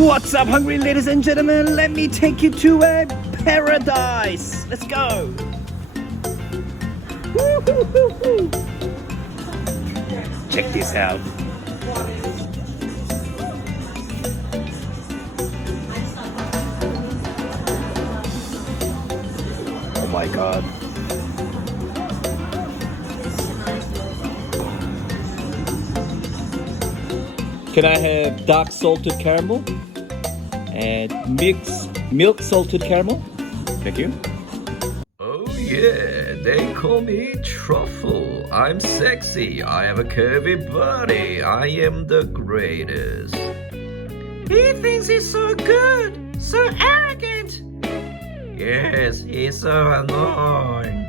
What's up, hungry ladies and gentlemen? Let me take you to a paradise. Let's go. Woo-hoo-hoo-hoo. Check this out. Oh my god. Can I have dark salted caramel and milk salted caramel? Thank you. Oh yeah, they call me Truffle. I'm sexy, I have a curvy body, I am the greatest. He thinks he's so good, so arrogant. Yes, he's so annoying.